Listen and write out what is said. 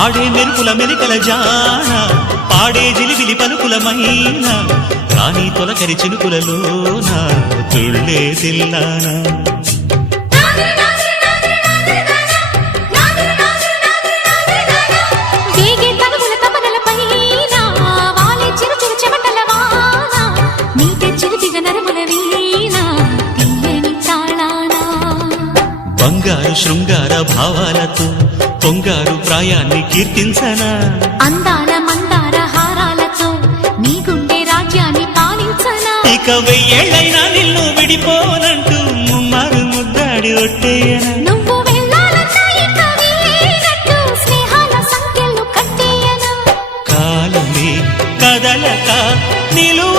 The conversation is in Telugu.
ఆడే మెరుపుల మెలికల జాన పాడే జిలిబిలి పలుకుల మైన రాణి తొలకరి చినుకులలోన తుళ్ళే తిల్లానా బంగారు శృంగార భావాలతో పొంగారు ప్రాయాన్ని కీర్తించనా అందాల మందార హారాలతో నీ గుండె రాజ్యాన్ని పాలించనా ఇక వెయ్యేళ్ళైనా నిన్ను విడిపోనంటూ ముమ్మారు ముద్దాడి ఒట్టేయనా నువ్వు వెళ్ళాలన్నా ఇక వీలేనట్టు స్నేహాల సంఖ్యలు కట్టేయనా కాలమే కదలక నిలు